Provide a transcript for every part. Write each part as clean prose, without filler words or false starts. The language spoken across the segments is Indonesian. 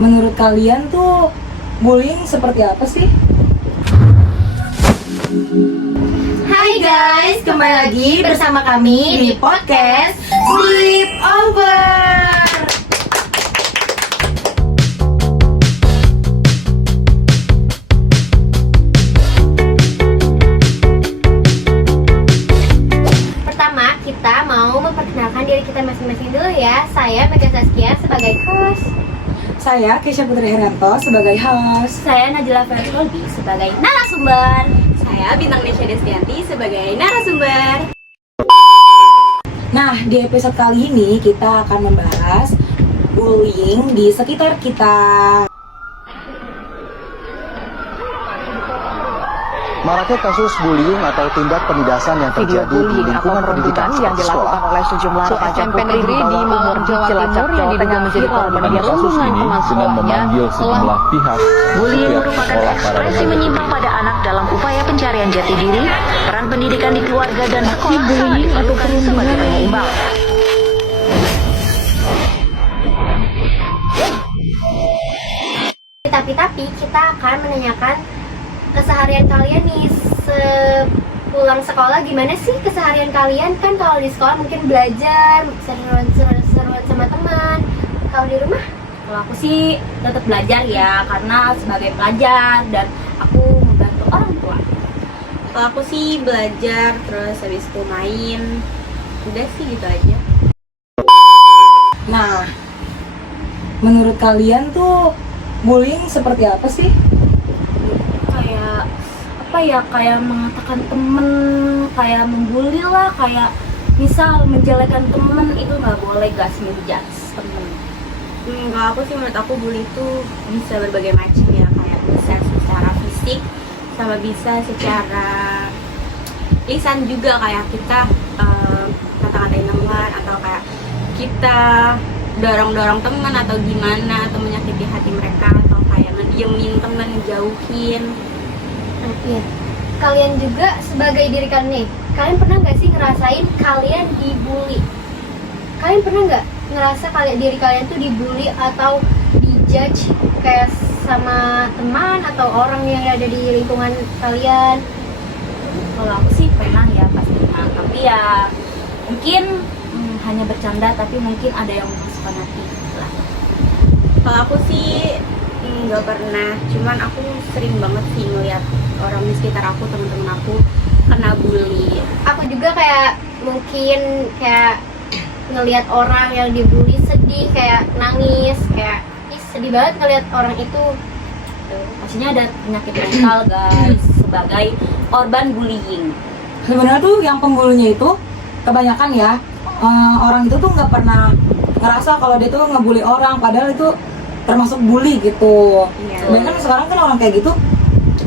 Menurut kalian tuh bullying seperti apa sih? Hai guys, kembali lagi bersama kami di podcast Sleepover. Pertama, kita mau memperkenalkan diri kita masing-masing dulu ya. Saya Mega Saskia sebagai host. Saya Kesha Putri Herianto sebagai host. Saya Najla Fersolbi sebagai narasumber. Saya Bintang Nesya Destianti sebagai narasumber. Nah, di episode kali ini kita akan membahas bullying di sekitar kita. Maraknya kasus bullying atau tindak penindasan yang Video terjadi di bullying atau lingkungan pendidikan perbudakan yang dilakukan sekolah. oleh sejumlah remaja SMP putri negeri di Malang, Jawa Cilacap, Timur yang diduga menjadi korban Pada kasus perundungan ini teman dengan sekolahnya memanggil sejumlah pihak Bullying pihak merupakan sekolah pada ekspresi remaja menyimpang pada anak dalam upaya pencarian jati diri, peran pendidikan di keluarga dan sekolah sangat diperlukan sebagai penyeimbang. Tapi kita akan menanyakan keseharian kalian nih sepulang sekolah. Gimana sih keseharian kalian? Kan kalau di sekolah mungkin belajar, seru-seruan sama teman. Kalau di rumah? Kalau aku sih tetap belajar ya, karena sebagai pelajar dan aku membantu orang tua. Kalau aku sih belajar, terus habis itu main. Udah sih gitu aja. Nah, menurut kalian tuh bullying seperti apa sih? Kayak apa ya, kayak mengatakan temen, kayak membuli lah, kayak misal menjelekan temen itu nggak boleh, guys, menjudge temen. Kalau aku sih menurut aku bully itu bisa berbagai macam ya, kayak bisa secara fisik sama bisa secara lisan juga, kayak kita kata-katain teman atau kayak kita dorong-dorong teman atau gimana, atau menyakiti hati mereka, atau kayak ngediemin teman, ngejauhin. Iya. Kalian juga sebagai diri kalian nih, kalian pernah nggak sih ngerasain kalian dibully? Kalian pernah nggak ngerasa diri kalian tuh dibully atau dijudge kayak sama teman atau orang yang ada di lingkungan kalian? Kalau aku sih pernah ya, pasti pernah. Tapi ya mungkin hanya bercanda, tapi mungkin ada yang memasukkan hati lah. Kalau aku sih nggak pernah, cuman aku sering banget sih ngeliat orang di sekitar aku, teman-teman aku kena bully. Aku juga kayak mungkin kayak ngelihat orang yang dibully sedih, kayak nangis, kayak sedih banget ngelihat orang itu. Pastinya ada penyakit mental, guys, sebagai korban bullying. Sebenarnya tuh yang pembulinya itu kebanyakan ya, orang itu tuh nggak pernah ngerasa kalau dia tuh ngebully orang, padahal itu termasuk bully gitu. Iya. Dan kan sekarang kan orang kayak gitu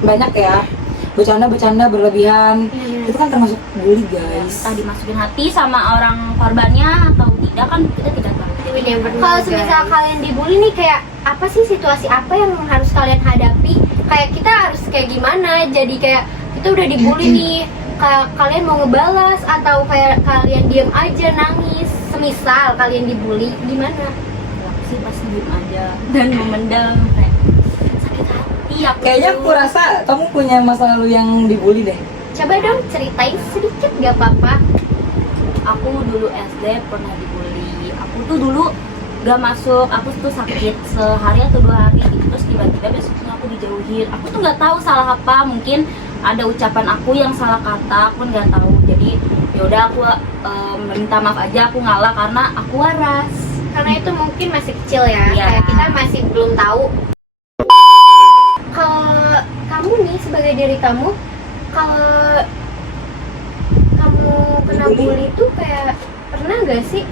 banyak ya, bercanda berlebihan. Iya. Itu kan termasuk bully, guys. Entah dimasukin hati sama orang korbannya atau tidak, kan kita tidak tahu. Kalau semisal kalian dibully nih, kayak apa sih situasi apa yang harus kalian hadapi? Kayak kita harus kayak gimana? Jadi kayak kita udah dibully nih, kayak kalian mau ngebalas atau kayak kalian diem aja nangis? Semisal kalian dibully, gimana? Aku sih pasti diem aja dan memendam, kayak sakit hati aku. Kayaknya aku rasa kamu punya masa lalu yang dibully deh. Coba dong ceritain sedikit, gak apa-apa. Aku dulu SD pernah dibully. Aku tuh dulu gak masuk, aku tuh sakit sehari atau 2 hari gitu, terus tiba-tiba besoknya aku dijauhin. Aku tuh nggak tahu salah apa, mungkin ada ucapan aku yang salah kata, aku nggak tahu. Jadi yaudah aku minta maaf aja, aku ngalah karena aku waras. Karena itu mungkin masih kecil ya, Iya. kayak kita masih belum tahu. Kalau kamu nih sebagai diri kamu, kalau kamu kena bully tuh kayak pernah gak sih?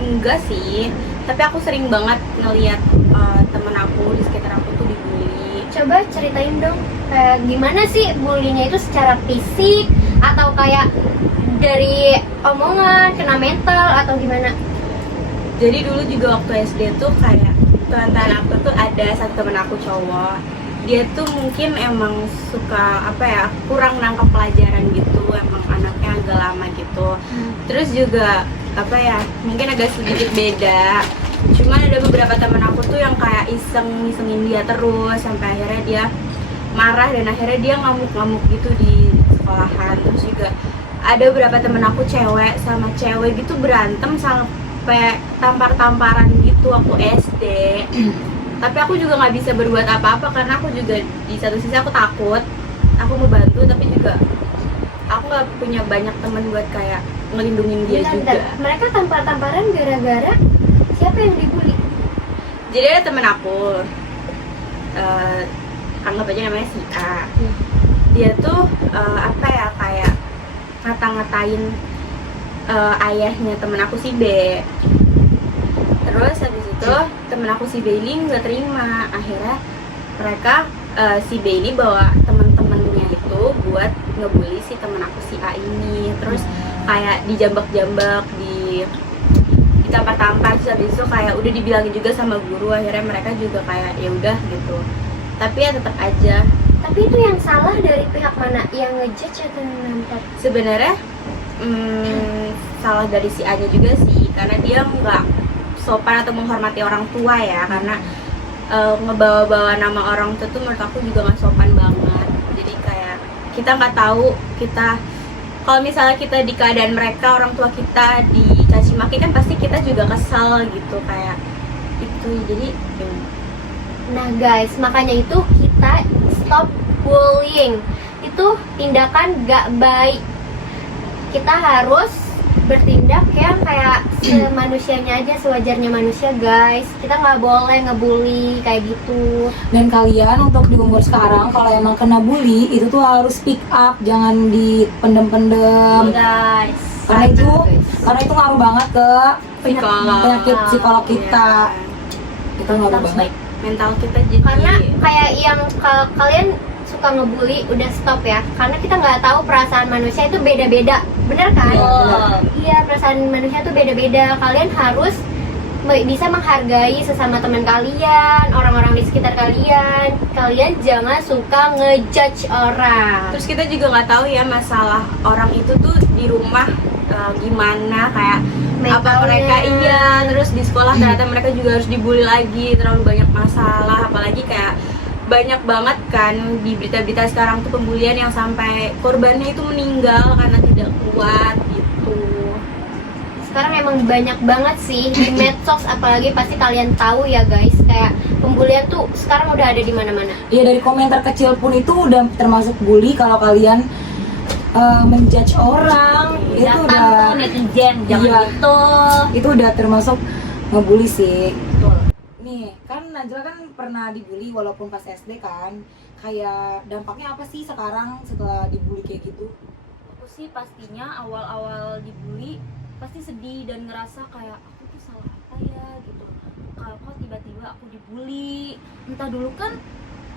Enggak sih, tapi aku sering banget ngeliat temen aku di sekitar aku tuh dibully. Coba ceritain dong, kayak gimana sih bullynya itu, secara fisik atau kayak dari omongan, kena mental atau gimana? Jadi dulu juga waktu SD tuh kayak teman-teman aku tuh ada satu temen aku cowok. Dia tuh mungkin emang suka apa ya, kurang nangkep pelajaran gitu, emang anaknya agak lama gitu. Terus juga apa ya, mungkin agak sedikit beda. Cuman ada beberapa teman aku tuh yang kayak isengin dia terus sampai akhirnya dia marah dan akhirnya dia ngamuk-ngamuk gitu di sekolahan. Terus juga ada beberapa temen aku cewek sama cewek gitu berantem sampai tampar-tamparan gitu aku SD. Tapi aku juga nggak bisa berbuat apa-apa karena aku juga di satu sisi aku takut, aku mau bantu tapi juga aku nggak punya banyak teman buat kayak ngelindungin dia juga. Mereka tampar-tamparan gara-gara siapa yang dibully? Jadi ada temen aku, anggap aja namanya si A. Dia tuh apa ya, kayak ngata-ngatain ayahnya temen aku si B. Terus habis itu temen aku si B ini nggak terima, akhirnya mereka si B ini bawa temen-temennya itu buat ngebully si temen aku si A ini. Terus kayak dijambak-jambak, ditampar-tampar. Terus habis itu kayak udah dibilangin juga sama guru, akhirnya mereka juga kayak ya udah gitu. Tapi ya tetap aja. Tapi itu yang salah dari pihak mana? Yang ngejudge atau nampar? Sebenarnya salah dari si A-nya juga sih, karena dia nggak sopan atau menghormati orang tua ya, karena ngebawa-bawa nama orang tua tuh menurut aku juga nggak sopan banget. Jadi kayak kita nggak tahu, kita kalau misalnya kita di keadaan mereka, orang tua kita dicaci maki kan pasti kita juga kesel gitu kayak itu. Jadi nah guys, makanya itu kita stop bullying. Itu tindakan gak baik. Kita harus bertindak yang kayak semanusianya aja, sewajarnya manusia guys. Kita nggak boleh ngebully kayak gitu. Dan kalian untuk di umur sekarang kalau emang kena bully itu tuh harus speak up, jangan dipendem-pendem. Guys, Karena itu ngaruh banget ke psikolog. penyakit psikolog kita. Itu ngaruh banget. Mental kita jadi Karena kayak yang kalian suka ngebully, udah stop ya. Karena kita nggak tahu perasaan manusia itu beda-beda, bener kan? Iya, perasaan manusia itu beda-beda. Kalian harus bisa menghargai sesama teman kalian, orang-orang di sekitar kalian. Kalian jangan suka ngejudge orang. Terus kita juga nggak tahu ya masalah orang itu tuh di rumah gimana, kayak apa Mentalnya. mereka terus di sekolah ternyata mereka juga harus dibully lagi, terlalu banyak masalah. Apalagi kayak banyak banget kan di berita-berita sekarang tuh pembulian yang sampai korbannya itu meninggal karena tidak kuat gitu. Sekarang emang banyak banget sih di medsos, apalagi pasti kalian tahu ya guys, kayak pembulian tuh sekarang udah ada di mana-mana. Ya dari komentar kecil pun itu udah termasuk bully kalau kalian menjudge orang. Itu datang udah tuh netizen, jangan Iya. gitu. itu udah termasuk ngebully sih. Betul. Nih, kan Najla kan pernah dibully walaupun pas SD kan. Kayak dampaknya apa sih sekarang setelah dibully kayak gitu? Aku sih pastinya awal-awal dibully pasti sedih dan ngerasa kayak aku tuh salah apa ya gitu. Kalau kok tiba-tiba aku dibully, entah dulu kan,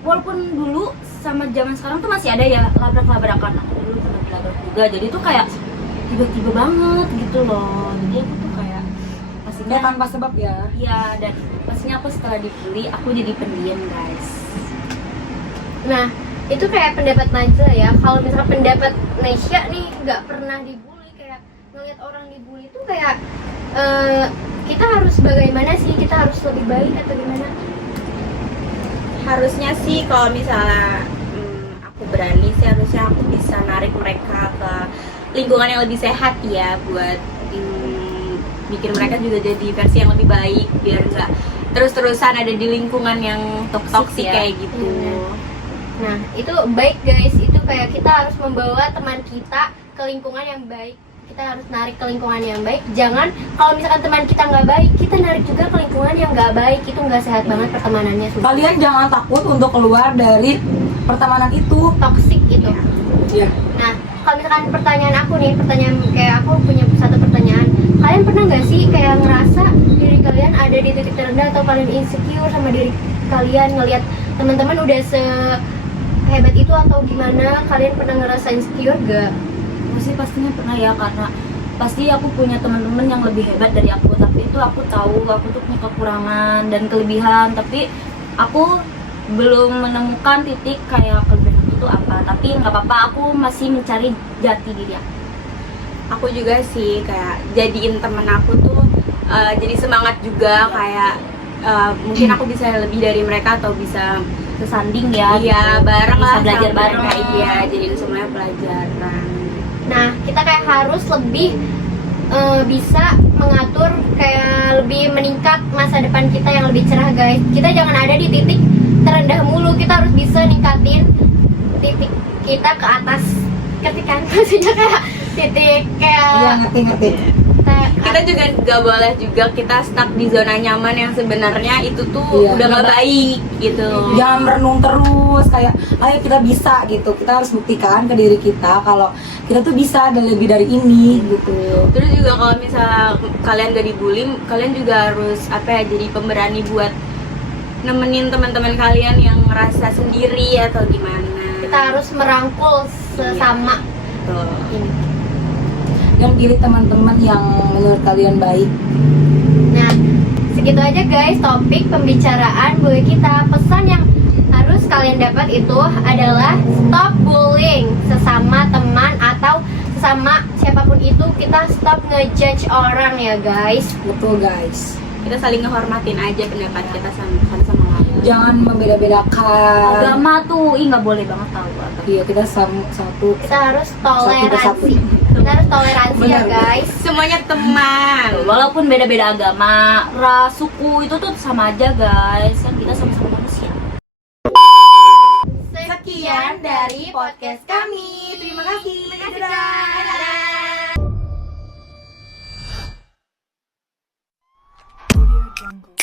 walaupun dulu sama zaman sekarang tuh masih ada ya labrak-labrakan. Aku dulu pernah dilabrak juga, jadi tuh kayak tiba-tiba banget gitu loh. Jadi aku tuh kayak pastinya Ya tanpa sebab ya. iya, dan pastinya aku setelah dibully aku jadi pendiam guys. Nah, itu kayak pendapat Najla ya. Kalau misalkan pendapat Nesya nih nggak pernah dibully, kayak ngeliat orang dibully tuh kayak kita harus bagaimana sih? Kita harus lebih baik atau gimana? Harusnya sih kalau misalnya aku berani sih, harusnya aku bisa narik mereka ke lingkungan yang lebih sehat ya, buat bikin mereka juga jadi versi yang lebih baik, biar nggak terus-terusan ada di lingkungan yang toksik ya. kayak gitu. Nah, itu baik guys. Itu kayak kita harus membawa teman kita ke lingkungan yang baik. Kita harus narik ke lingkungan yang baik. Jangan kalau misalkan teman kita nggak baik, kita narik juga ke lingkungan yang nggak baik. Itu nggak sehat banget pertemanannya. Kalian jangan takut untuk keluar dari pertemanan itu. Toksik gitu. Iya. Nah, kalau misalkan pertanyaan aku nih, kayak aku punya satu pertanyaan. Kalian pernah nggak sih kayak ngerasa diri kalian ada di titik terendah atau kalian insecure sama diri kalian ngelihat teman-teman udah sehebat itu atau gimana? Kalian pernah ngerasa insecure gak? Aku sih pastinya pernah ya, karena pasti aku punya teman-teman yang lebih hebat dari aku, tapi itu aku tahu aku tuh punya kekurangan dan kelebihan, tapi aku belum menemukan titik kayak kelebihan aku itu apa. Tapi nggak apa-apa, aku masih mencari jati diri aku. aku juga sih kayak jadiin temen aku tuh jadi semangat juga kayak mungkin aku bisa lebih dari mereka atau bisa Sesanding ya. iya gitu. bareng Bisa lah belajar sama bareng. mereka, iya jadiin semuanya pelajaran. Nah, kita kayak harus lebih bisa mengatur kayak lebih meningkat masa depan kita yang lebih cerah guys. Kita jangan ada di titik terendah mulu, kita harus bisa ningkatin titik kita ke atas. Ketika maksudnya kayak titik Iya, kayak ngerti. Kita juga gak boleh juga kita stuck di zona nyaman yang sebenarnya itu tuh Iya. udah gak baik gitu. Jangan merenung terus kayak ayo kita bisa gitu. Kita harus buktikan ke diri kita kalau kita tuh bisa dan lebih dari ini gitu. Terus juga kalau misalnya kalian gak dibully, kalian juga harus jadi pemberani buat nemenin teman-teman kalian yang ngerasa sendiri atau gimana. kita harus merangkul sesama Tuh. ini. Dan pilih teman-teman yang menurut kalian baik. Nah, segitu aja guys topik pembicaraan bully kita. Pesan yang harus kalian dapat itu adalah stop bullying sesama teman atau sesama siapapun itu. Kita stop ngejudge orang ya guys. Betul guys. Kita saling ngehormatin aja pendapat kita sama lain. Jangan membeda-bedakan. Agama tuh nggak boleh banget tahu agama. Iya, kita satu. Kita harus Satu persatu. toleransi. Kita harus toleransi ya Benar, guys. Semuanya teman. Walaupun beda-beda agama, ras, suku itu tuh sama aja guys. Kan kita sama-sama manusia. Sekian dari podcast kami. Terima kasih. Dadah. Audio Jungle.